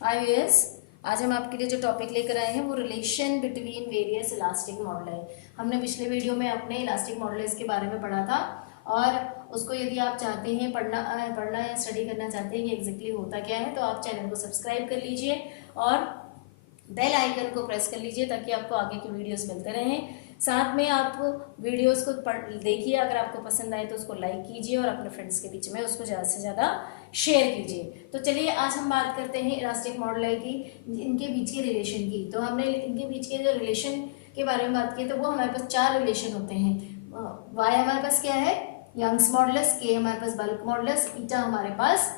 हाय viewers, आज हम आपके लिए जो टॉपिक लेकर आए हैं वो relation between various elastic model है। हमने पिछले वीडियो में अपने इलास्टिक मॉडल्स के बारे में पढ़ा था और उसको यदि आप चाहते हैं पढ़ना या स्टडी करना चाहते हैं कि एग्जैक्टली होता क्या है, तो आप चैनल को सब्सक्राइब कर लीजिए और बेल आइकन को प्रेस कर लीजिए ताकि आपको आगे के वीडियोस मिलते रहें। साथ में आप वीडियोस को देखिए, अगर आपको पसंद आए तो उसको लाइक कीजिए और अपने फ्रेंड्स के बीच में उसको ज़्यादा से ज़्यादा शेयर कीजिए। तो चलिए आज हम बात करते हैं इलास्टिक मॉडल की, इनके बीच के रिलेशन की। तो हमने इनके बीच के जो रिलेशन के बारे में बात की तो वो हमारे पास 4 रिलेशन होते हैं। वाई हमारे पास क्या है, यंग्स मॉडुलस, के हमारे पास बल्क मॉडुलस, ईटा हमारे पास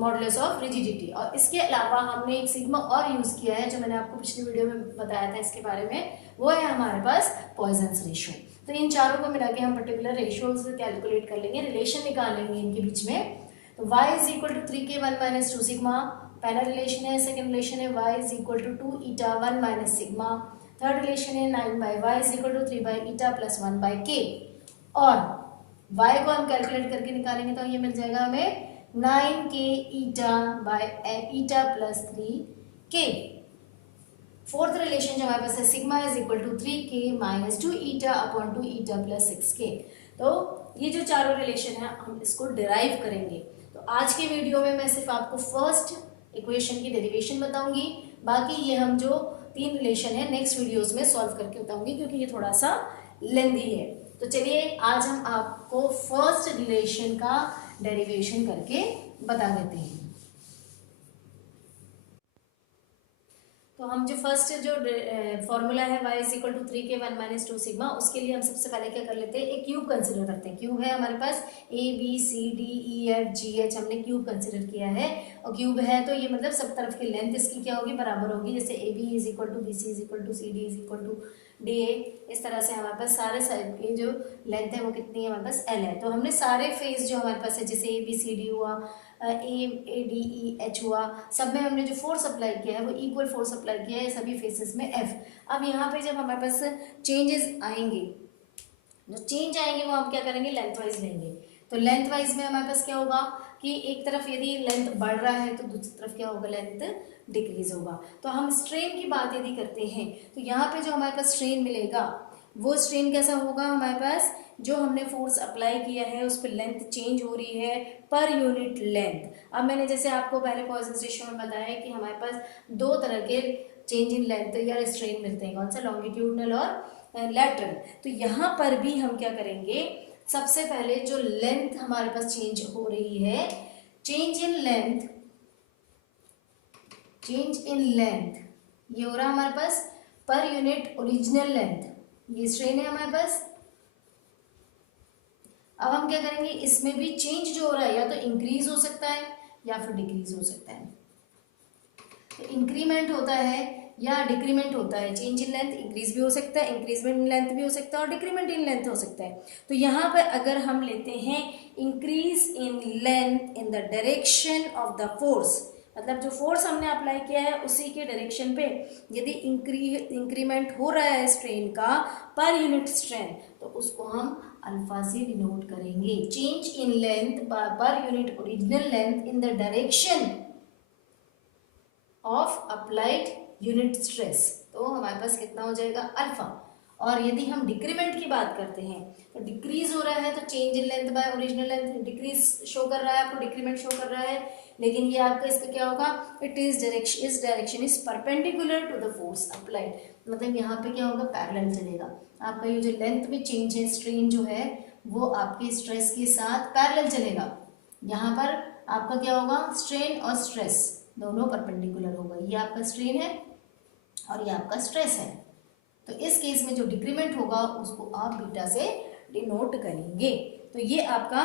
मॉडुलस ऑफ रिजिडिटी, और इसके अलावा हमने एक सिग्मा और यूज किया है जो मैंने आपको पिछली वीडियो में बताया था इसके बारे में, वो है हमारे पास पॉइजन्स रेशियो। तो इन चारों को मिला के हम पर्टिकुलर रेशियोज कैलकुलेट कर लेंगे, रिलेशन निकालेंगे इनके बीच में। तो y is equal to 3k1 minus 2 sigma पहला रिलेशन है। सेकंड रिलेशन है y is equal to 2 eta 1 minus sigma. Third relation है 9 by y is equal to 3 by eta plus 1 by k। और y को हम कैलकुलेट करके निकालेंगे तो ये मिल जाएगा हमें 9k eta by eta plus 3k। Fourth relation जो हमारे पास है sigma is equal to 3k minus 2 eta upon 2 eta plus 6k। तो ये जो चारों रिलेशन है हम इसको डिराइव करेंगे। तो आज के वीडियो में मैं सिर्फ आपको फर्स्ट इक्वेशन की डेरिवेशन बताऊंगी, बाकी ये हम जो 3 रिलेशन है नेक्स्ट वीडियोस में सॉल्व करके बताऊंगी क्योंकि ये थोड़ा सा लेंथी है। तो चलिए आज हम आपको फर्स्ट रिलेशन का डेरिवेशन करके बता देते हैं। तो हम जो फर्स्ट जो फॉर्मूला है y is equal to 3k1 minus 2 sigma, उसके लिए हम सबसे पहले क्या कर लेते हैं, एक क्यूब कंसिडर करते हैं। क्यूब है हमारे पास a b c d e f g h, हमने क्यूब कंसिडर किया है और क्यूब है तो ये मतलब सब तरफ की लेंथ इसकी क्या होगी, बराबर होगी। जैसे A B is equal to B C is equal to C D is equal to D A, इस तरह से हमारे पास सारे साइड की जो लेंथ है वो कितनी है, हमारे पास एल है। तो हमने सारे फेस जो हमारे पास है जैसे ए बी सी डी हुआ, ए डी ई एच हुआ, सब में हमने जो फोर्स अप्लाई किया है वो इक्वल फोर्स अप्लाई किया है सभी फेसेस में एफ। अब यहाँ पे जब हमारे पास चेंजेस आएंगे, जो चेंज आएंगे वो हम क्या करेंगे, लेंथ वाइज लेंगे। तो लेंथ वाइज में हमारे पास क्या होगा कि एक तरफ यदि लेंथ बढ़ रहा है तो दूसरी तरफ क्या होगा, लेंथ डिक्रीज होगा। तो हम स्ट्रेन की बात यदि करते हैं तो यहाँ पे जो हमारे पास स्ट्रेन मिलेगा वो स्ट्रेन कैसा होगा, हमारे पास जो हमने फोर्स अप्लाई किया है उस पर लेंथ चेंज हो रही है पर यूनिट लेंथ। अब मैंने जैसे आपको पहले पॉइजन्स रेशियो में बताया है कि हमारे पास 2 तरह के चेंज इन लेंथ या स्ट्रेन मिलते हैं, कौन सा, लॉन्गिट्यूडनल और लैटरल। तो यहाँ पर भी हम क्या करेंगे, सबसे पहले जो लेंथ हमारे पास चेंज हो रही है, change in length, change in length ये हो रहा है हमारे पास पर यूनिट ओरिजिनल लेंथ, ये स्ट्रेन है हमारे पास। अब हम क्या करेंगे, इसमें भी चेंज जो हो रहा है या तो इंक्रीज हो सकता है या फिर डिक्रीज हो सकता है। तो इंक्रीमेंट होता है या डिक्रीमेंट होता है, चेंज इन लेंथ इंक्रीज भी हो सकता है, इंक्रीजमेंट इन लेंथ भी हो सकता है और डिक्रीमेंट इन लेंथ हो सकता है। तो यहाँ पर अगर हम लेते हैं increase in length in the direction of the force, मतलब जो फोर्स हमने अप्लाई किया है उसी के डायरेक्शन पे यदि इंक्रीमेंट हो रहा है स्ट्रेन का पर यूनिट स्ट्रेन, तो उसको हम अल्फा से डिनोट करेंगे। Change in length per unit original length in the direction of applied unit stress, तो हमारे पास कितना हो जाएगा, अल्फा। और यदि हम डिक्रीमेंट की बात करते हैं तो डिक्रीज हो रहा है तो change in length bye original length, decrease show कर रहा है आपको, डिक्रीमेंट शो कर रहा है, लेकिन ये आपका इसका क्या होगा, इट इज डायरेक्शन, इस direction is perpendicular to the force applied, मतलब यहाँ पे क्या होगा, पैरेलल चलेगा। आपका ये जो लेंथ में चेंज है, स्ट्रेन जो है वो आपके स्ट्रेस के साथ पैरेलल चलेगा। यहाँ पर आपका क्या होगा, स्ट्रेन और स्ट्रेस दोनों परपेंडिकुलर होगा, ये आपका स्ट्रेन है और ये आपका स्ट्रेस है। तो इस केस में जो डिक्रीमेंट होगा उसको आप बीटा से डिनोट करेंगे। तो ये आपका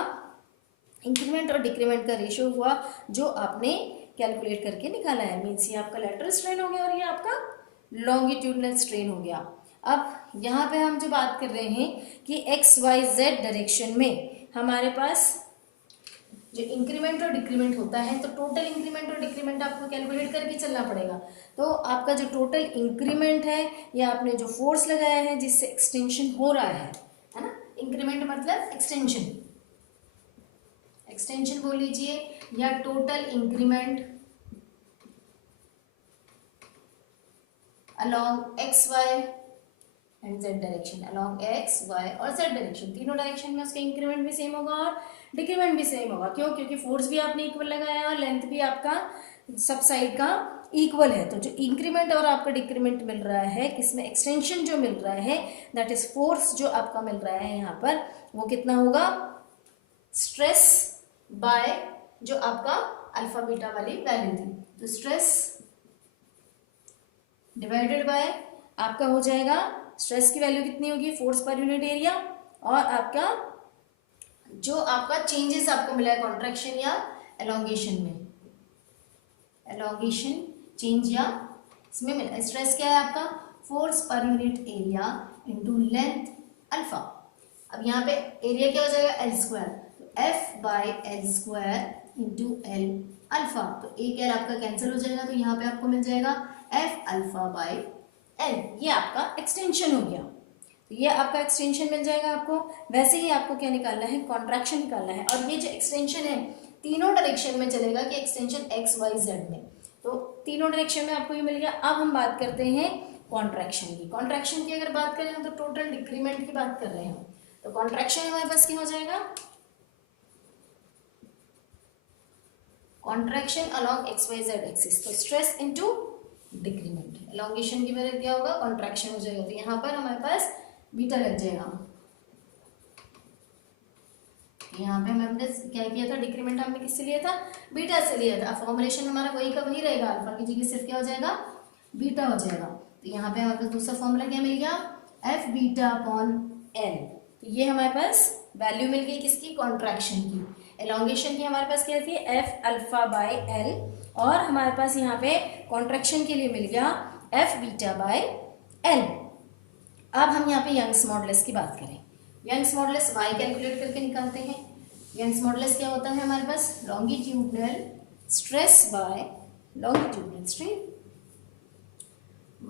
इंक्रीमेंट और डिक्रीमेंट का रेशियो हुआ जो आपने कैलकुलेट करके निकाला है, मीन्स ये आपका लैटरल स्ट्रेन हो गया और ये आपका लॉन्गिट्यूडनल स्ट्रेन हो गया। अब यहाँ पे हम जो बात कर रहे हैं कि एक्स वाई जेड डायरेक्शन में हमारे पास जो इंक्रीमेंट और डिक्रीमेंट होता है, तो टोटल इंक्रीमेंट और डिक्रीमेंट आपको कैलकुलेट करके चलना पड़ेगा। तो आपका जो टोटल इंक्रीमेंट है या आपने जो फोर्स लगाया है जिससे एक्सटेंशन हो रहा है ना, इंक्रीमेंट मतलब एक्सटेंशन, एक्सटेंशन बोल लीजिए, या total increment along X Y and Z direction, along X Y और जेड डायरेक्शन, तीनों डायरेक्शन में उसका इंक्रीमेंट भी सेम होगा और डिक्रीमेंट भी सेम होगा। क्यों? क्योंकि फोर्स भी आपने इक्वल लगाया और लेंथ भी आपका सब साइड का इक्वल है। तो जो इंक्रीमेंट और आपका डिक्रीमेंट मिल रहा है, किसमें एक्सटेंशन जो मिल रहा है, दैट इज फोर्स जो आपका मिल रहा है यहाँ पर, वो कितना होगा, स्ट्रेस बाय जो आपका अल्फा बीटा वाली वैल्यू थी, तो स्ट्रेस डिवाइडेड बाय आपका हो जाएगा, स्ट्रेस की वैल्यू कितनी होगी, फोर्स पर यूनिट एरिया, और आपका जो आपका चेंजेस आपको मिला है कॉन्ट्रैक्शन या एलोंगेशन में, एलोंगेशन चेंज या इसमें मिला, स्ट्रेस क्या है आपका, force per unit area into length alpha. अब यहाँ पे एरिया क्या हो जाएगा, एल स्क्वायर, तो F by L square into L alpha, तो एक एल आपका कैंसिल हो जाएगा, तो यहाँ पे आपको मिल जाएगा एफ अल्फा बाई एल, ये आपका एक्सटेंशन हो गया। तो ये आपका एक्सटेंशन मिल जाएगा आपको। वैसे ही आपको क्या निकालना है, कॉन्ट्रैक्शन निकालना है, और ये जो एक्सटेंशन है तीनों डायरेक्शन में चलेगा कि एक्सटेंशन एक्स वाई जेड में, तो तीनों डायरेक्शन में आपको ये मिल गया। अब हम बात करते हैं कॉन्ट्रैक्शन की। कॉन्ट्रैक्शन की अगर बात करें तो टोटल डिक्रीमेंट की बात कर रहे हैं, तो कॉन्ट्रैक्शन हमारे पास क्या हो जाएगा, contraction along X Y Z axis, तो स्ट्रेस इनटू डिक्रीमेंट, एलोंगेशन की वजह क्या होगा, कॉन्ट्रैक्शन हो जाएगा, तो यहाँ पर हमारे पास बीटा लग जाएगा। यहाँ पे हमने क्या किया था, डिक्रीमेंट हमने किससे लिया था, बीटा से लिया था। फॉर्मुलेशन हमारा वही का वही रहेगा, अल्फा की जगह सिर्फ क्या हो जाएगा, बीटा हो जाएगा। तो यहाँ पे हमारे पास दूसरा फॉर्मूला क्या मिल गया, एफ बीटा अपॉन एल, तो ये हमारे पास वैल्यू मिल गई किसकी, कॉन्ट्रैक्शन की। एलोंगेशन की हमारे पास क्या थी, एफ अल्फा बाई एल, और हमारे पास यहाँ पे कॉन्ट्रैक्शन के लिए मिल गया एफ बीटा बाई एल। अब हम यहाँ पे यंग्स मॉडुलस की बात करें। यंग्स मॉडुलस y कैलकुलेट करके निकालते हैं। यंग्स मॉडुलस क्या होता है हमारे पास, longitudinal stress by longitudinal strain,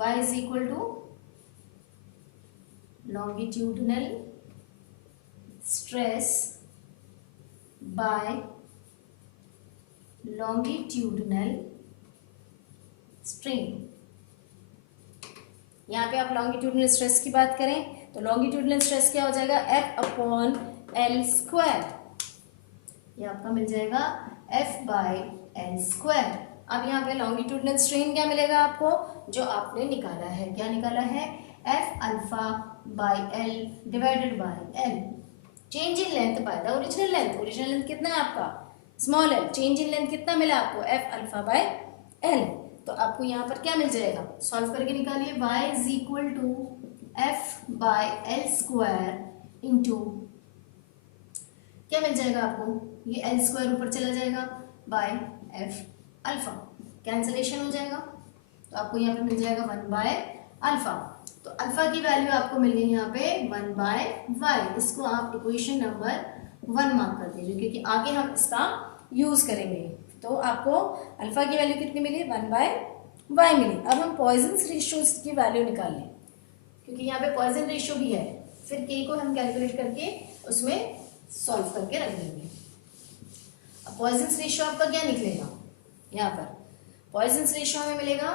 y is equal to longitudinal stress by longitudinal strain. यहाँ पे आप लॉन्गिट्यूडनल स्ट्रेस की बात करें तो लॉन्गिट्यूडनल स्ट्रेस क्या हो जाएगा, एफ अपॉन एल स्क्वायर, ये आपका मिल जाएगा एफ बाई एल स्क्वायर। अब यहाँ पे लॉन्गिट्यूडनल स्ट्रेन क्या मिलेगा आपको, जो आपने निकाला है, क्या निकाला है, F alpha by L divided by L, change in length by the original length, original length कितना है आपका, small L, change in length कितना मिला आपको, एफ अल्फा बाई एल। तो आपको यहाँ पर क्या मिल जाएगा, सॉल्व करके निकालिए, y is equal to F by L square into क्या मिल जाएगा आपको, ये एल स्क्वायर ऊपर चला जाएगा बाय एफ अल्फा, कैंसलेशन हो जाएगा, तो आपको यहाँ पे मिल जाएगा 1 बाय अल्फा। तो अल्फा की वैल्यू आपको मिल गई यहाँ पे 1 बाय वाई, इसको आप इक्वेशन नंबर 1 मार्क कर दीजिए, क्योंकि आगे हम इसका यूज करेंगे। तो आपको अल्फा की वैल्यू कितनी मिली, 1 बाय वाई मिली। अब हम पॉइजन्स रेशियो की वैल्यू निकाल लें, क्योंकि यहाँ पे पॉइजन रेशियो भी है, फिर के को हम कैलकुलेट करके उसमें सॉल्व करके रख देंगे। अब पॉइजन्स रेशियो आपका क्या निकलेगा, यहाँ पर पॉइजन्स रेशियो हमें मिलेगा,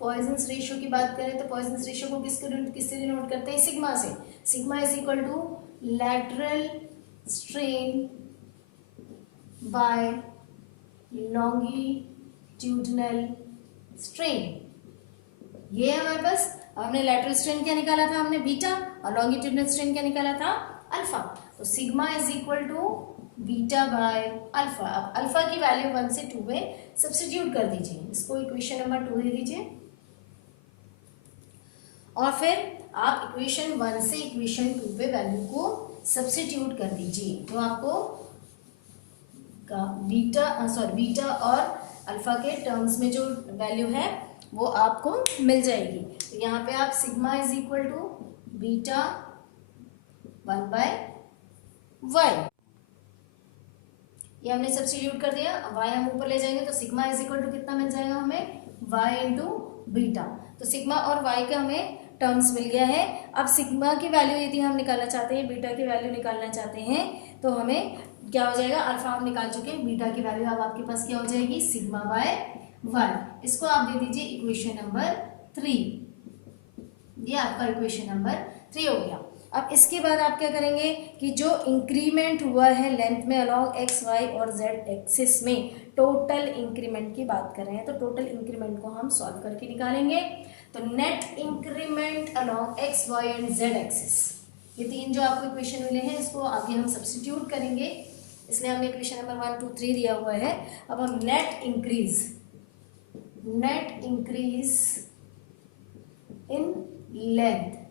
पॉइजन्स रेशियो की बात करें तो पॉइजन्स रेशियो को किससे डिनोट करते हैं, सिग्मा से। Sigma is equal to lateral strain by longitudinal strain. ये है हमारे पास। हमने लैटरल स्ट्रेन क्या निकाला था, हमने बीटा, और लॉन्गिट्यूडनल स्ट्रेन क्या निकाला था, अल्फा। तो sigma is equal to beta by alpha. अब अल्फा की वैल्यू 1 से 2 में सब्स्टिट्यूट कर दीजिए, इसको इक्वेशन नंबर 2 दे दीजिए, और फिर आप इक्वेशन 1 से इक्वेशन 2 पे वैल्यू को सब्स्टिट्यूट कर दीजिए, तो आपको बीटा और अल्फा के टर्म्स में जो वैल्यू है वो आपको मिल जाएगी। तो यहाँ पे आप sigma is equal to beta 1 by Y, ये हमने सब्स्टिट्यूट कर दिया। अब वाई हम ऊपर ले जाएंगे तो सिग्मा इज इक्वल टू कितना मिल जाएगा हमें, वाई इंटू बीटा। तो सिग्मा और वाई का हमें टर्म्स मिल गया है। अब सिग्मा की वैल्यू यदि हम निकालना चाहते हैं, बीटा की वैल्यू निकालना चाहते हैं, तो हमें क्या हो जाएगा, अल्फा हम निकाल चुके हैं, बीटा की वैल्यू अब आपके पास क्या हो जाएगी, सिग्मा बाय 1। इसको आप दे दीजिए इक्वेशन नंबर 3। ये आपका इक्वेशन नंबर 3 हो गया। अब इसके बाद आप क्या करेंगे कि जो इंक्रीमेंट हुआ है लेंथ में अलॉन्ग एक्स वाई और जेड एक्सिस में, टोटल इंक्रीमेंट की बात कर रहे हैं, तो टोटल इंक्रीमेंट को हम सॉल्व करके निकालेंगे। तो net increment along X Y and Z axis, ये तीन जो आपको इक्वेशन मिले हैं इसको आगे हम सब्स्टिट्यूट करेंगे, इसलिए हमने इक्वेशन नंबर 1 2 3 दिया हुआ है। अब हम net increase in length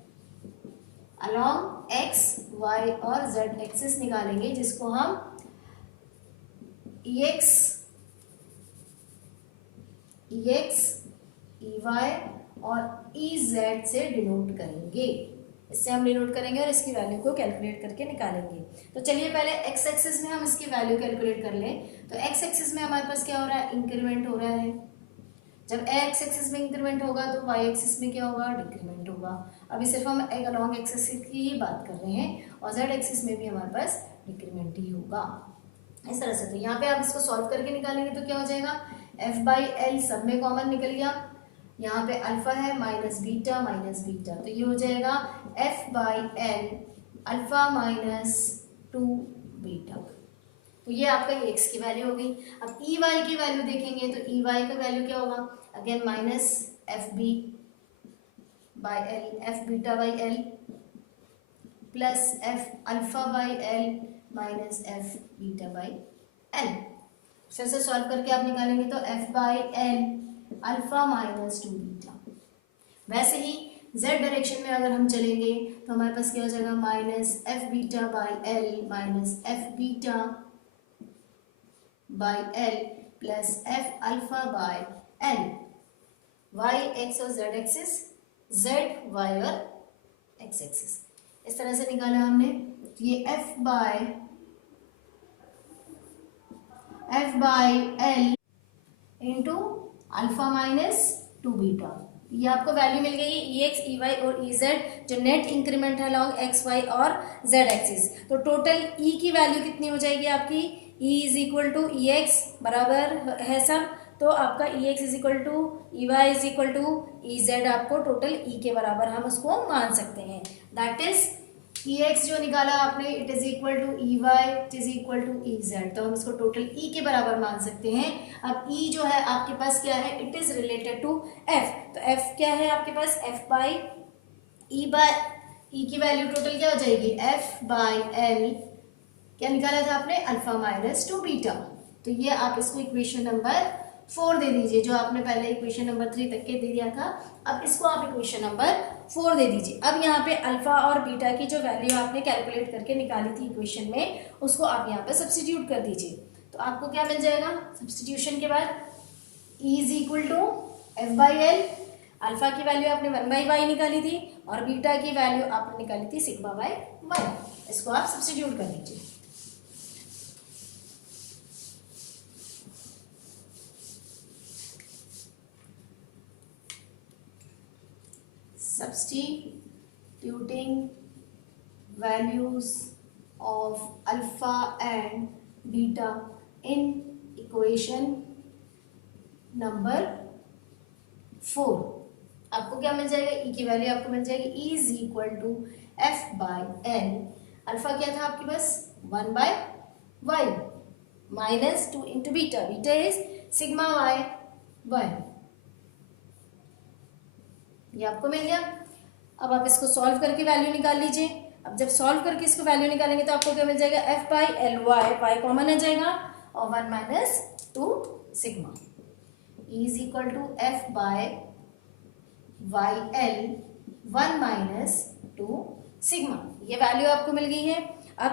along X Y और जेड एक्सिस निकालेंगे, जिसको हम EX EY और EZ से डिनोट करेंगे। इससे हम डिनोट करेंगे और इसकी वैल्यू को कैलकुलेट करके निकालेंगे। तो चलिए पहले एक्स एक्सिस में हम इसकी वैल्यू कैलकुलेट कर लें। तो एक्स एक्सिस में हमारे पास क्या हो रहा है, इंक्रीमेंट हो रहा है। जब एक्स एक्सिस में इंक्रीमेंट होगा तो वाई एक्सिस में क्या होगा, डिक्रीमेंट होगा। अभी सिर्फ हम एक अलॉन्ग एक्सिस की ही बात कर रहे हैं और जेड एक्सिस में भी हमारे पास डिक्रीमेंट ही होगा, इस तरह से। तो यहाँ पे आप इसको सॉल्व करके निकालेंगे तो क्या हो जाएगा, f/l सब में कॉमन निकल गया, यहाँ पे अल्फा है माइनस बीटा, तो ये हो जाएगा f/l अल्फा माइनस 2 बीटा। तो ये आपका x की वैल्यू हो गई। अब EY की वैल्यू देखेंगे तो EY का वैल्यू क्या होगा, again minus f beta by L plus f alpha by L minus f beta by L. फिर से सॉल्व करके आप निकालेंगे तो f/l अल्फा माइनस 2 बीटा। वैसे ही z डायरेक्शन में अगर हम चलेंगे तो हमारे पास क्या हो जाएगा, minus f beta by L minus f beta by L plus f alpha by L. y x और z एक्सिस, z y और x एक्सिस, इस तरह से निकाला हमने। ये f by L into alpha minus 2 beta, ये आपको वैल्यू मिल गई EX EY और EZ, जो नेट इंक्रीमेंट है अलॉन्ग एक्स वाई और जेड एक्सिस। तो टोटल E की वैल्यू कितनी हो जाएगी आपकी, E is equal to EX बराबर है सब, तो आपका EX is equal to EY is equal to EZ, आपको टोटल E के बराबर हम उसको मान सकते हैं। दैट इज EX जो निकाला आपने, it is equal to EY, it is equal to EZ, तो हम इसको टोटल E के बराबर मान सकते हैं। अब E जो है आपके पास क्या है, it is related to F, तो F क्या है आपके पास, F बाई E की वैल्यू टोटल क्या हो जाएगी, F बाई L, क्या निकाला था आपने, अल्फा माइनस 2 बीटा। तो ये आप इसको इक्वेशन नंबर 4 दे दीजिए, जो आपने पहले इक्वेशन नंबर 3 तक के दे दिया था, अब इसको आप इक्वेशन नंबर 4 दे दीजिए। अब यहाँ पे अल्फा और बीटा की जो वैल्यू आपने कैलकुलेट करके निकाली थी इक्वेशन में, उसको आप यहाँ पे सब्स्टिट्यूट कर दीजिए। तो आपको क्या मिल जाएगा सब्स्टिट्यूशन के बाद, E is equal to f/l, alpha की वैल्यू आपने 1/y निकाली थी और बीटा की वैल्यू आपने निकाली थी सिग्मा बाय y, इसको आप सब्स्टिट्यूट कर दीजिए। Substituting values of alpha and beta in equation number 4, आपको क्या मिल जाएगा, E की वैल्यू आपको मिल जाएगी E is equal to f/l, alpha क्या था आपके पास 1/y minus 2 into beta, beta is sigma y 1, ये आपको मिल गया। अब आप इसको सॉल्व करके वैल्यू निकाल लीजिए। अब जब सॉल्व करके इसको वैल्यू निकालेंगे तो आपको क्या मिल जाएगा, f/l y कॉमन आ जाएगा और 1 minus 2 sigma, E is equal to f/y l 1 minus 2 sigma, ये वैल्यू आपको मिल गई है। अब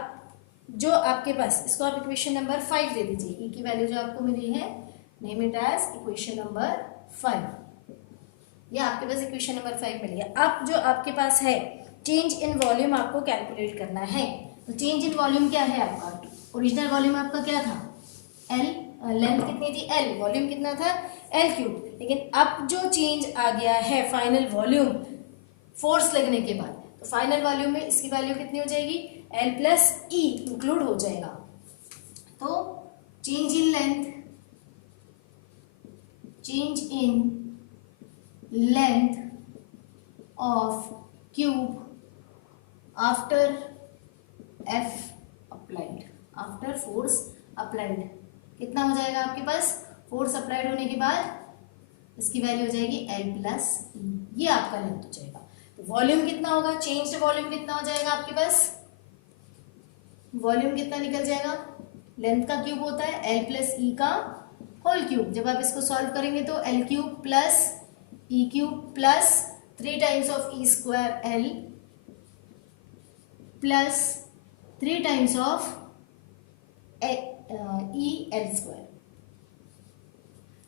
जो आपके पास, इसको आप इक्वेशन नंबर 5 दे दीजिए। E की वैल्यू जो आपको मिली है, name it as equation number 5, ये आपके पास इक्वेशन नंबर 5 मिली है। अब जो आपके पास है चेंज इन वॉल्यूम आपको कैलकुलेट करना है। तो चेंज इन वॉल्यूम क्या है आपका, ओरिजिनल वॉल्यूम आपका क्या था L, लेंथ कितनी थी L, वॉल्यूम कितना था L3, लेकिन अब जो चेंज आ गया है फाइनल वॉल्यूम फोर्स लगने के बाद, तो फाइनल वॉल्यूम में इसकी वैल्यू कितनी हो जाएगी, L प्लस E इंक्लूड हो जाएगा। तो change change in length of cube after F applied, after force applied. कितना हो जाएगा आपके पास? फोर्स अप्लाइड होने के बाद इसकी वैल्यू हो जाएगी L प्लस ई, ये आपका लेंथ हो जाएगा। तो वॉल्यूम कितना होगा? चेंज्ड वॉल्यूम कितना हो जाएगा आपके पास? वॉल्यूम कितना निकल जाएगा? लेंथ का क्यूब होता है L प्लस ई का होल क्यूब। जब आप इसको सॉल्व करेंगे तो L cube plus E cube plus 3 times of E square L plus 3 times of E L square,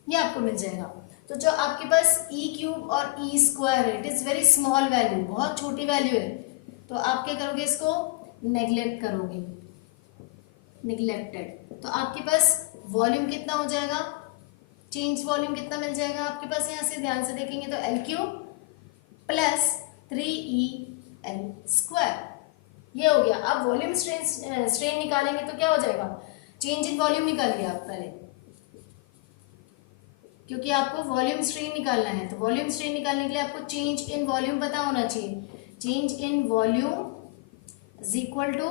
ये आपको मिल जाएगा। तो जो आपके पास ई क्यूब और ई स्क्वायर है, it is very small value, बहुत छोटी वैल्यू है, तो आप क्या करोगे? इसको नेग्लेक्ट करोगे, निगलेक्टेड। तो आपके पास वॉल्यूम कितना हो जाएगा? चेंज वॉल्यूम कितना मिल जाएगा आपके पास? यहाँ से ध्यान से देखेंगे तो L cube plus 3E L square, ये हो गया। अब वॉल्यूम स्ट्रेन निकालेंगे तो क्या हो जाएगा? चेंज इन वॉल्यूम निकालिए आप पहले, क्योंकि आपको वॉल्यूम स्ट्रेन निकालना है। तो वॉल्यूम स्ट्रेन निकालने के लिए आपको चेंज इन वॉल्यूम पता होना चाहिए। Change in volume is equal to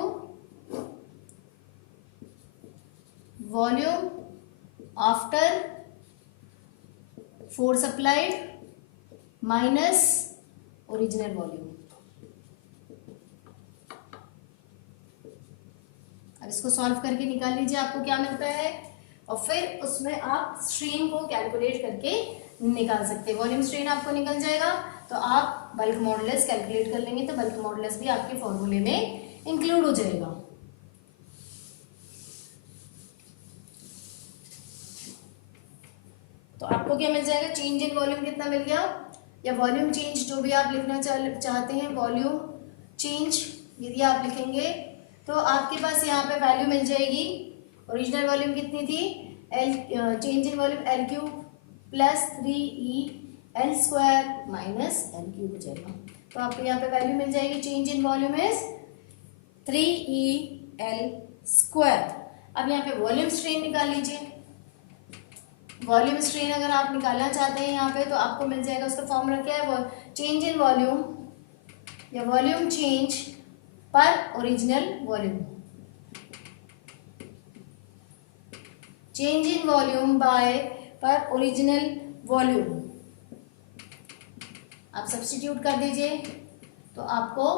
volume after force applied minus original volume. अब इसको सॉल्व करके निकाल लीजिए आपको क्या मिलता है, और फिर उसमें आप स्ट्रेन को कैलकुलेट करके निकाल सकते हैं। वॉल्यूम स्ट्रेन आपको निकल जाएगा तो आप बल्क मॉडुलस कैलकुलेट कर लेंगे, तो बल्क मॉडुलस भी आपके फॉर्मूले में इंक्लूड हो जाएगा। तो आपको क्या मिल जाएगा? चेंज इन वॉल्यूम कितना मिल गया, या वॉल्यूम चेंज जो भी आप लिखना चाहते हैं, वॉल्यूम चेंज यदि आप लिखेंगे तो आपके पास यहाँ पे वैल्यू मिल जाएगी। ओरिजिनल वॉल्यूम कितनी थी? L, change in volume L cube plus 3E L square minus L cube हो जाएगा। तो आपको यहाँ पे वैल्यू मिल जाएगी, change in volume is 3E L square. अब यहाँ पे वॉल्यूम स्ट्रेन निकाल लीजिए। वॉल्यूम स्ट्रेन अगर आप निकालना चाहते हैं यहाँ पे तो आपको मिल जाएगा, उसका फॉर्मूला क्या है? चेंज इन वॉल्यूम या वॉल्यूम चेंज पर original volume, change in volume by पर ओरिजिनल वॉल्यूम। आप सब्स्टिट्यूट कर दीजिए तो आपको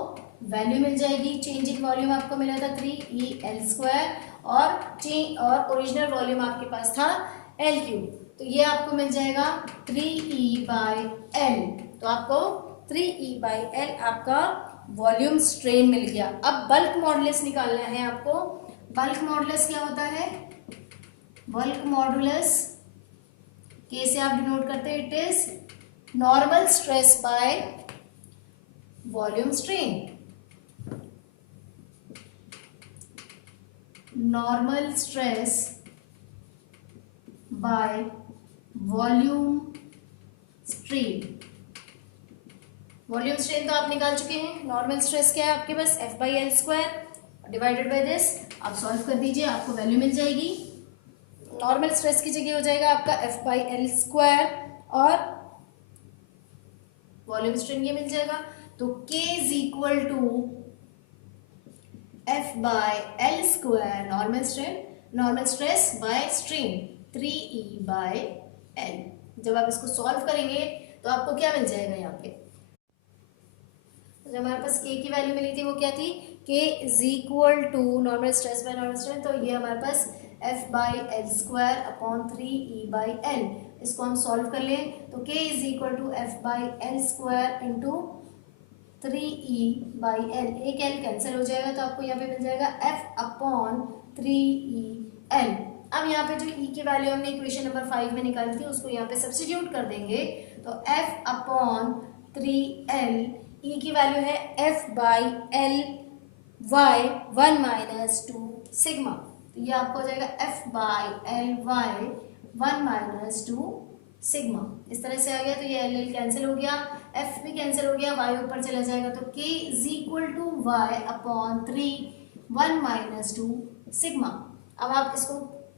वैल्यू मिल जाएगी। चेंज इन वॉल्यूम आपको मिला था 3E L स्क्वायर, और ओरिजिनल वॉल्यूम आपके पास था L क्यूब, तो ये आपको मिल जाएगा 3E बाय L। तो आपको 3E बाय L आपका वॉल्यूम स्ट्रेन मिल गया। अब बल्क मॉडुलस निकालना है आपको। बल्क मॉडुलस क्या होता है? बल्क मॉडुलस कैसे आप डिनोट करते हैं? It is normal stress by volume strain. Normal stress by volume strain. Volume strain तो आप निकाल चुके हैं। नॉर्मल स्ट्रेस क्या है आपके पास? F by L square divided by this. आप सॉल्व कर दीजिए, आपको वैल्यू मिल जाएगी। नॉर्मल स्ट्रेस की जगह हो जाएगा आपका F बाई एल स्क्वायर, और वॉल्यूम स्ट्रेन ये मिल जाएगा। तो K is equal to F by L square normal stress by strain 3E by L. जब आप इसको सॉल्व करेंगे तो आपको क्या मिल जाएगा यहाँ पे? जब हमारे पास K की वैल्यू मिली थी वो क्या थी? K is equal to normal stress by normal strain, तो ये हमारे पास F by L square upon 3E by L. इसको हम सॉल्व कर लें तो K is equal to F by L square into 3E by L. एक L कैंसिल हो जाएगा तो आपको यहाँ पे मिल जाएगा F अपॉन 3EL। अब यहाँ पे जो E की वैल्यू हमने इक्वेशन नंबर 5 में निकाली थी उसको यहाँ पे सब्स्टिट्यूट कर देंगे, तो F अपॉन 3L, E की वैल्यू है F by L Y 1 minus 2 sigma, तो ये आपको हो जाएगा F by L Y 1 minus 2 sigma. इस तरह से आ गया, तो ये एल एल कैंसिल हो गया, F भी कैंसिल हो गया, y ऊपर चला जाएगा, तो K is equal to Y upon 3 1 minus 2 sigma. अब आप इसको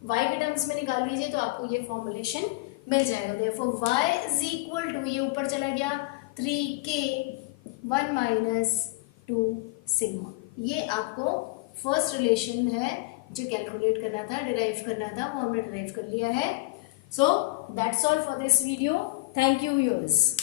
y के टर्म्स में निकाल लीजिए तो आपको ये फॉर्मुलेशन मिल जाएगा। Therefore y is equal to, ये ऊपर चला गया 3k 1 माइनस 2 सिग्मा। ये आपको फर्स्ट रिलेशन है जो कैलकुलेट करना था, डिराइव करना था, वो हमने डिराइव कर लिया है। So that's all for this video. Thank you viewers.